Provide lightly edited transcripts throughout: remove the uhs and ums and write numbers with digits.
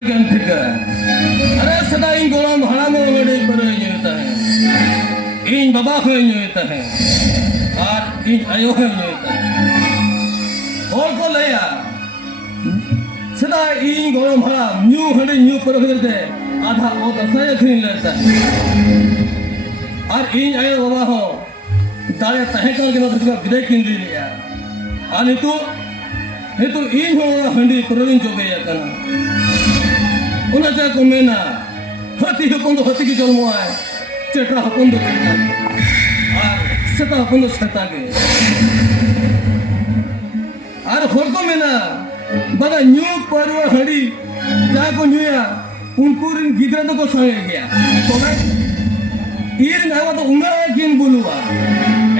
kan tiga. Ada sedang golong haram ngade bernyata hai. In baba ko nyata hai. Ar in ayo ko nyata hai. और को लिया सदा इन गोलम हरा new हंडे new पर करते आधा वो दसाया खरीद लेता और इन आये बाबा हो दाले तहे कर के ना तो विदेश किंदी लिया आने तो इन हो हंडी प्रवीण जो गया करना उन्हें क्या कुमेना हती की जन्म आए चटरा हकुंदो और सता हकुंदो सता के और होरको में ना बड़ा न्यू परव हड़ी जाको न्यूया उनको रिन गिदरा तो को संगे गया तो मैं ईर ना वो तो उंगा किन बुलुआ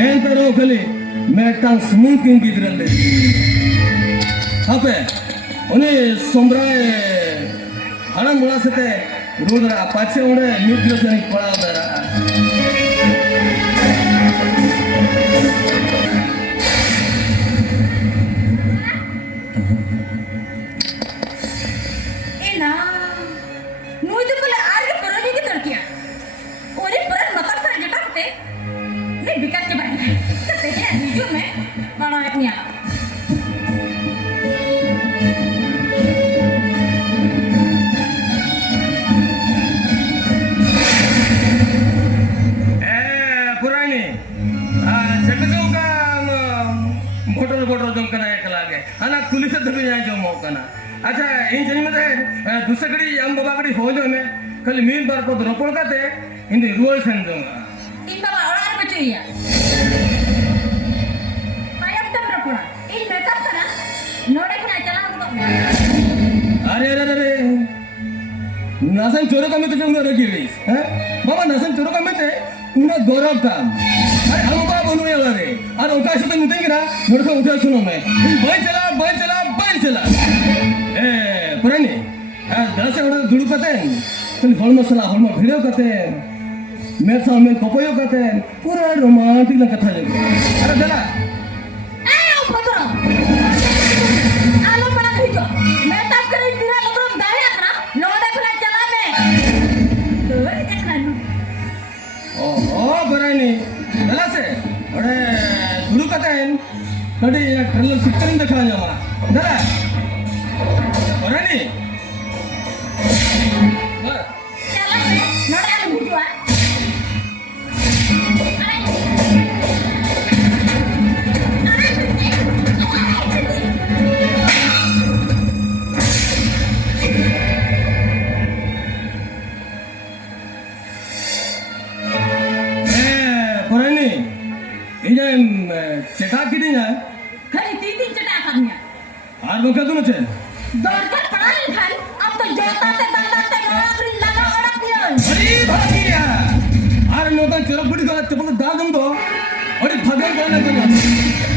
एन तरो खली मैं टांग स्मूकिंग गिदरा ले आपे उन्हें सोमराय हरम मुला से रोदरा पाचे उन्हें न्यूक्लियर पड़ा दरा अच्छा इन जनी में दूसरी हम बाबा कड़ी हो जो में खाली मीन बार को रोपण करते इन रुअल सेन दूंगा इन बाबा और आर बचैया मायम तब रोपण इन मेकअप करा नोडे को चला हम अरे अरे अरे नासन चोरो का में तो जंगल रखी गई हैं बाबा नासन चोरो का में ते उन्हें गौरव काम अरे हम बाबा बोलने वाले और उनका से तो मिटेंगे ना मेरे को उठा सुनो मैं बैठ चला पुरानी दस orang dulu katen kan hol masalah hol ma video katen mer samen kopoyo katen pura romantic la katha jago are dala ayo patro alo pana hijo मैं तब करे पूरा लोग दाया ना नो देखना चला मैं तो देखना ओ पुरानी dala se ore dulu katen tadi trailer picture देखा जावा dala पुरानी चटा की नहीं है खाली तीन चटा करनी और वो क्या दोनों चल दौड़कर पड़ा नहीं खाली अब तो जोता से दंडा से नौकरी लगा और दिया अरे भागिया अरे नौता चोरक बुड़ी का चप्पल डाल दूं तो अरे भागन कौन है तुम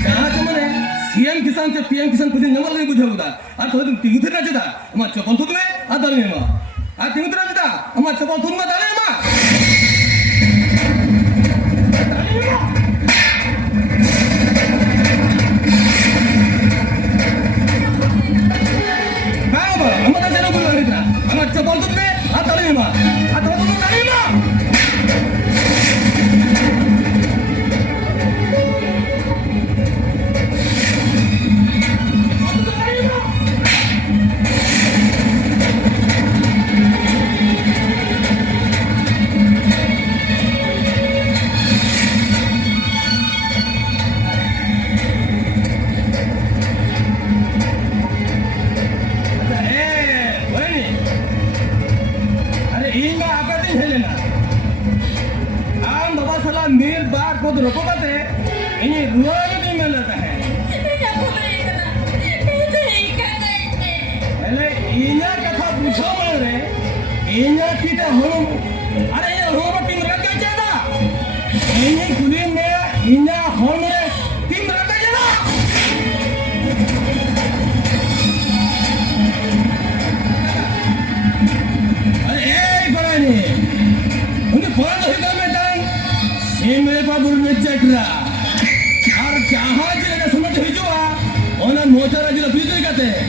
जहाँ तुम ने सीएम किसान से पीएम किसान कुछ नंबर नहीं बुझा होता और तो तुम तीन उतर ना चला हमार चप्पल तुम में आदर नहीं माँ और तीन उतर ना चला हमार चप्पल तुम में डाले माँ चप्पल तुमने आता नहीं माँ आता तुम नहीं माँ मीर बार को रोको करते इन्हें रुआ नहीं मिल रहा है पहले इन्हें कथा पूछो मरे इन्हें कितना हो अरे ये हो टीम रख के चला इन्हें कुली में इन्हें हो में टीम रख के चला अरे ए बरानी उन्हें फोन तो ही काम में ये मेरे बाबू में चेकरा और जहाँ जिले समझ ही जो आ और ना मोटर जिले बीच ही कहते हैं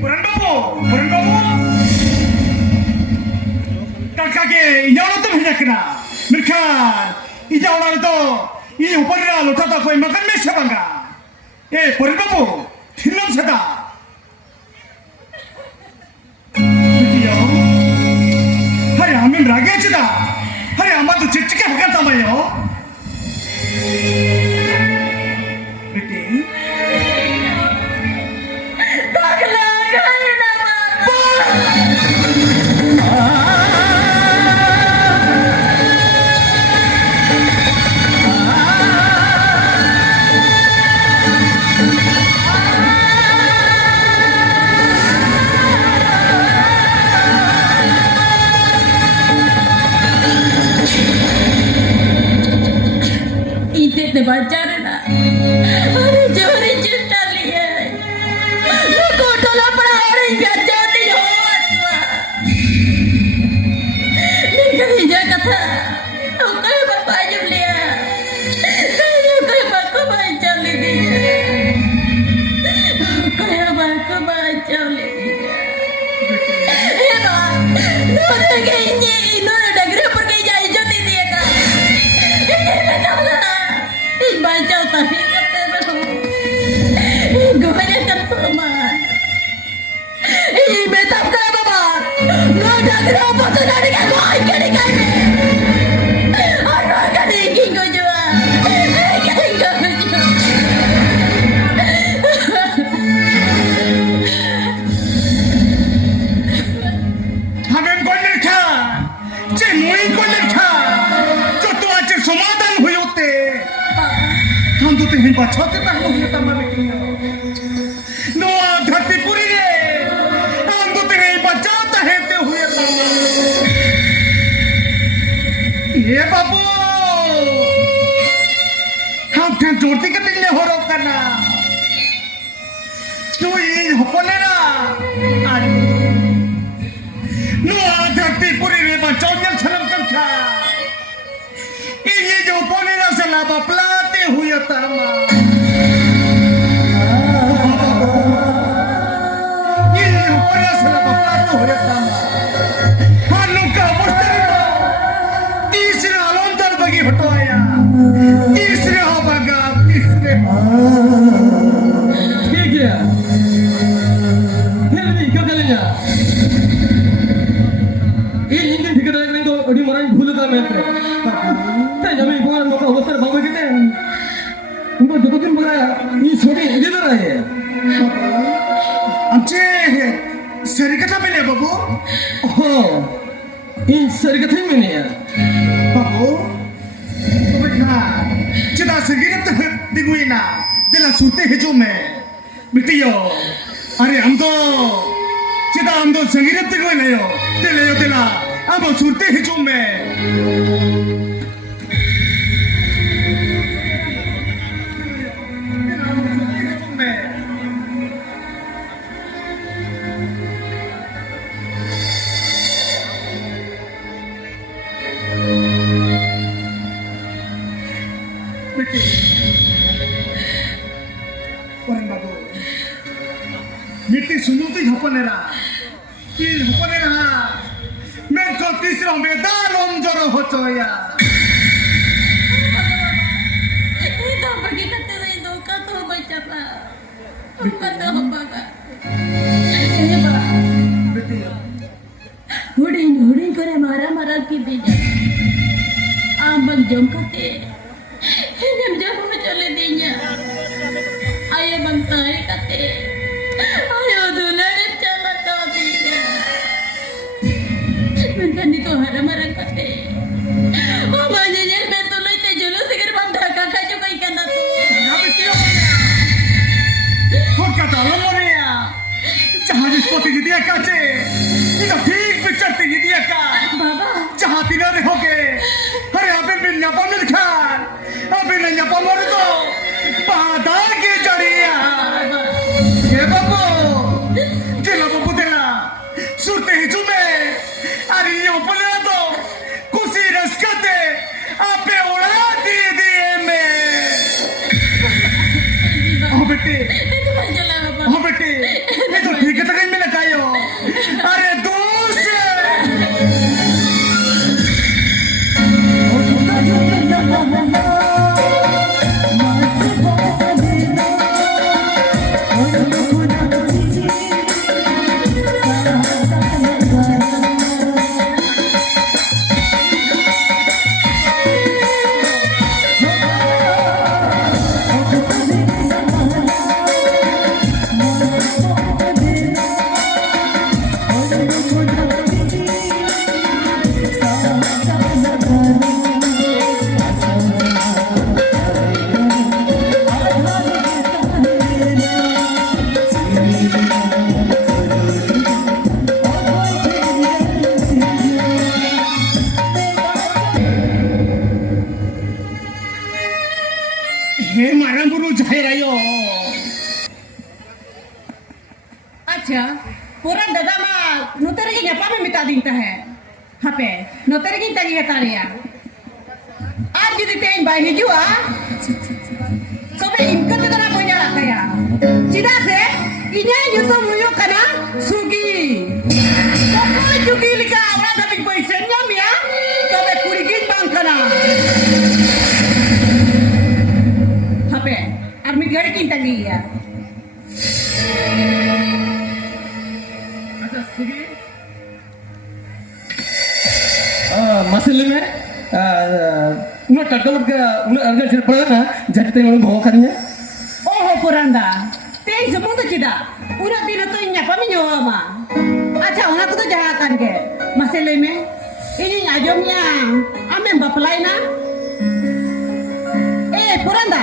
Buran babu, kakake inyawla tuh hendak kena, mereka inyawla itu, ini upaya lo tata kau makan mesra bangga, buran babu, hilang sada, begitu, hari amin raga cita, hari amat tuh cek cek bukan tambah yo, begitu. Te bacharna अरे जोरी चेष्टा लिए ये कोटला पड़ा अरे जाती हो लेकिन ये कथा तो कहीं बापा जब लिया कहीं बापा भाई चली गई कहीं बापा भाई चली गई ये बात नोरे गई नहीं नोरे डगरे पर गई जाई जो दी दिया का ये ना baca tapi kata gue banyak kan sama ini betap ke baba lo dah kenapa tuh dari kan gue ikan orang kan ikan gue jual ikan gue jual हमें गोल्डन खा चे मुई गोल्डन खा जो तो आज समाधान हुए होते हम तो तेरे बच्चों के तक नहीं तमा लेकिन नो धरती पूरी रे हम तो तेरे बच्चों तहते हुए तमा ये बाबू हम थे जोड़ती के दिल हो रोक करना तू ये होने ना आज नो धरती पूरी रे बच्चों ने छलम कर था ये जो होने ना सला बपला हुई तरमा ये ऊपर से बपला तो हुई तरमा हानु का मुस्तरिबा तीसरे आलोंदर बगी हटवाया तीसरे हो बगा तीसरे ठीक है फिर भी क्यों चलेंगे ये इंजन ठीक करने को अड़ी मराई भूल का मैं ते जब एक बार मौका अवसर बाबू कहते हैं उनको दो दिन बोला ये छोटे इधर आए आमचे सरिकथा मिले बाबू हो इन सरगथे में नहीं है बाबू तो बेटा चिदा सगिरत दिगुइना दिला सुते हिजो में बिटियो अरे हम तो चिदा हम तो सगिरत दिगुइना यो दिला अब सुते हिजो में मिट्टी सुनुती हपनेरा कि हपनेरा मैं को तीसरा में दालम जरो होचोया itu pergi kata itu kata baca kata apa ini pak बेटिया हुडिंग करे मारा की बेजा आम जम kate ini jam mau चले दिnya ayo bang tahe kate ayo dulare chala to dinya menkan itu hara kate oh banyak betul itu julu seger bang Dhaka का जो कहीं करना तो ना बेटिया हो क्या दालम मोरेया जहां जिसको दिया काचे इधर ठीक पिक्चर दिया का बाबा जहां तीन रहोगे अरे अबे बिन्ना पमल खान अबे नन्या पमल तो बादार की जड़िया ये बाबू बेटे Itu aja lah Bapak. हाँ बेटे मैं तो ठीक है में लगायो अरे दोस्त हे मारा गुरु जाए रहो अच्छा पूरा दादा मा नोतरे की nyapa में मिटा दीता है हापे नोतरे की तगी है तारिया आज jadi tein bayi hijau sobe inka tu tanah punya lah kaya cida se inya yuto muyo kana sugi kau sugi lika orang tapi poisennya mia sobe kurigin bang kana hape army gari kinta liya अच्छा Swiggy मसले में उन्हें टटकल के उन्हें अगर चल पड़ा ना जाते हैं उन्हें बहुत करेंगे oh puranda tein semua tu cida udah tidak tu nyapa mi nyawa ma acha orang tu jahatkan ke masih me ini ajomnya amen bapalai na puranda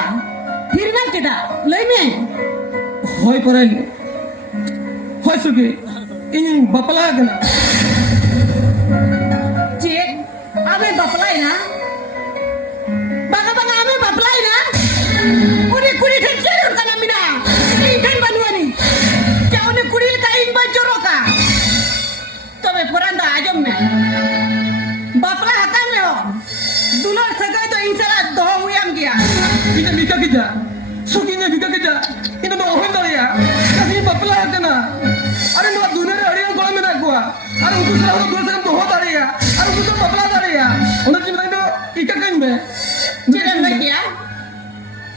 hirna cida leme होय परेन होय Swiggy ini bapala kena cik amen bapalai na banga amen bapalai na kuri kecil kana mina ikan banuani jauh ni kuri kain bajoroka tobe puranda ajom me bapala hakam le ho dulur sagai to insara do huyam dia ini bika kita sugi ini bika kita ini mau orang dah ya kasih bapala kena अरे no दुनिया रे अड़िया गोला में ना गुआ अरे उनको सारा उनको दूर से हम बहुत आ रही है अरे उनको तो बपला आ रही है उन्हें जिम्मे तो इका कहीं में Jangan lagi ya.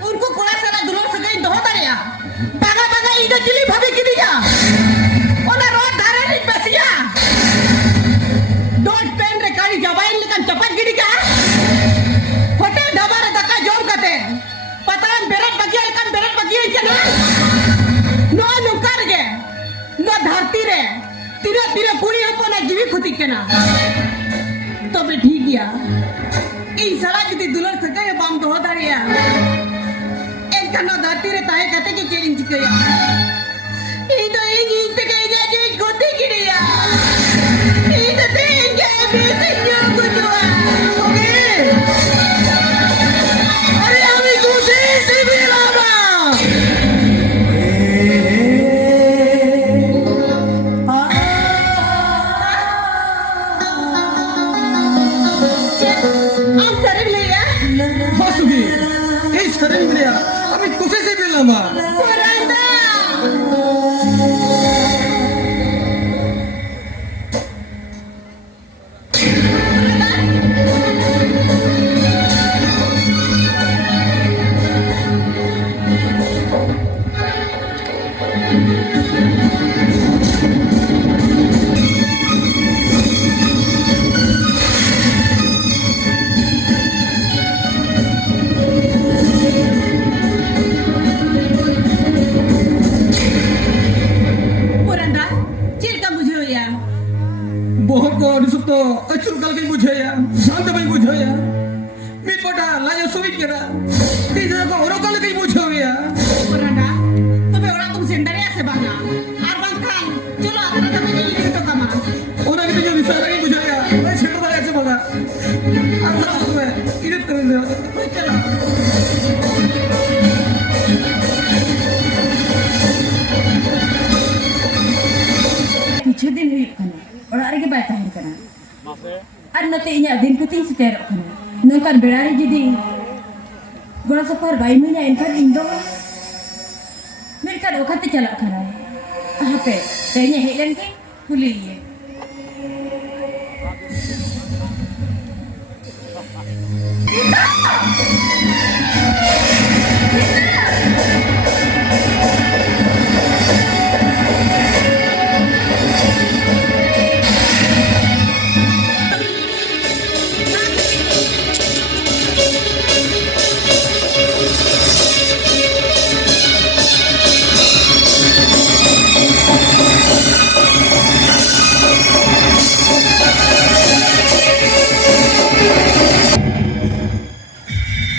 Urku kula sana dulu segai doh tariya. Baga ida cili bhabi kidi ya. Ona road dhare ni besiya. Dot pen re kari jabain lekan cepat gidi ka. Hotel dhabar daka jom kate. Patan berat bagian chana. No nukar ge. No dharti re. Tira puri apona jivi khuti kena. Tobe ठीक ya. इन साला जितनी दुलर सके ये balm दोह दारिया इन कन्ना दाती रे ताहे कहते कि चेरिंग चिकया इन तो इन ते के जाजे गोती गिरिया इन ते इन के बीते जो गुजुआ ओके अरे हमें दूसरे से भी लावा हाँ सुगी इस शरीर में यार अभी कुछ से भी लम्बा Puranda बहुत को डिसुप तो अचुर कल के बुझे या शांत में बुझे या मी पटा लाया सुवित करा तीसरा को औरों कल के बुझे या Puranda tapi orang tuh sendiri ya sebangga arbang kan colo ada tapi ini itu kama orang itu जो विचार नहीं बुझे या मैं छेड़ वाले ऐसे बोला अब हम में इधर तो चलो कुछ दिन हुई kana orang lagi baik tahan kana ar nate inya din kuting seterok kana nungkan berari jadi gua sapar bayi munya enkan indo บอก Puranda ก่อนที่สุดโตอชุรกลกันไม่เตะอุนากอรอกตาม kan okat chalak kara. Hape, kayaknya Helen ke kuli ye.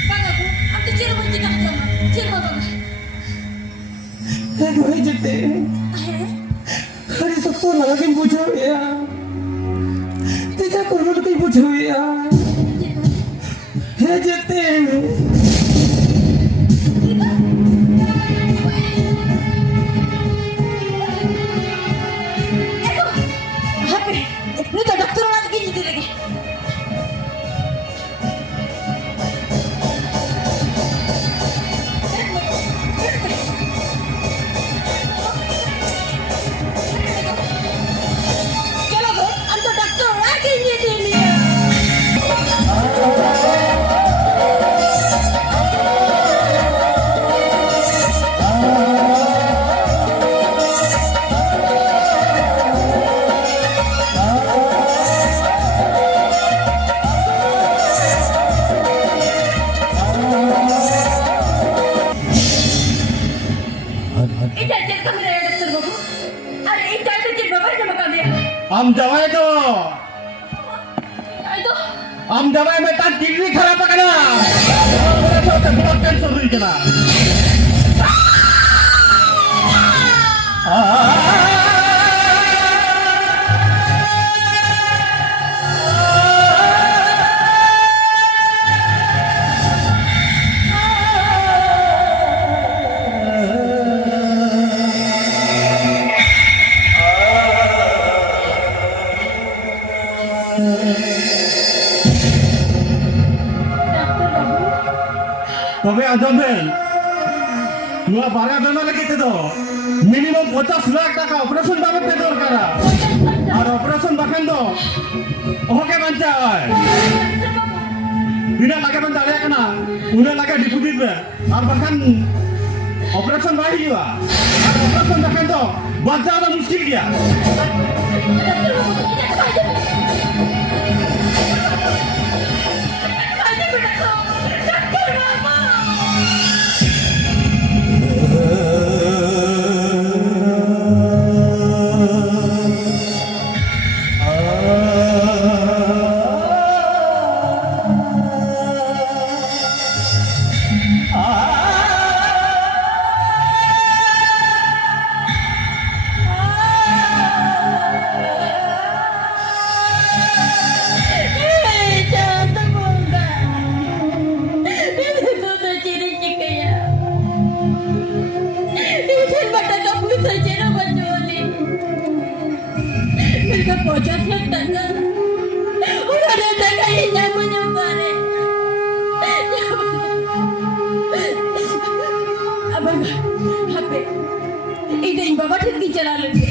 Bagaku, aku ciri bercakap sama. Ciri baga. Aduh, hai jete. Hari Sabtu lagi bujuk ya. Tidak korban kau bujuk ya. Hai jete. Hape, ini tak dokter lagi jadi lagi. Kalau bu, antar dokter lagi jadi dia. Ini jadi kami raya dokter babu. Ada ini jadi ciri bapak sama kami. हम दवाई दो Itu, हम दवाई में तार degree खराब करना blood cancer हुई कना dokter babu. তবে আজমের তোমার বাড়া বেমা লাগিতে তো মিনিমাম 50 লাখ টাকা অপারেশন বাবদ পে দরকার আর অপারেশন বাখান তো ওকে বাঁচা হয় বিনা লাগে বাঁচা আলে কেনা উনে লাগে ডিপুটিট বে আর বাখান অপারেশন বাহি গিয়া আর অপারেশন বাখান তো বাঁচা আনা মুশকিল গিয়া Dokter babu, ini apa aja? Aja benar dokter babu. Jangan terbongkar. Itu tuh ciri-cirinya. Itu mata kamu saja nak menjuali. Mereka pojok tangga. Udah ada kayaknya menyumbang. Abang, HP. Ini bapak tinggi jalan lagi.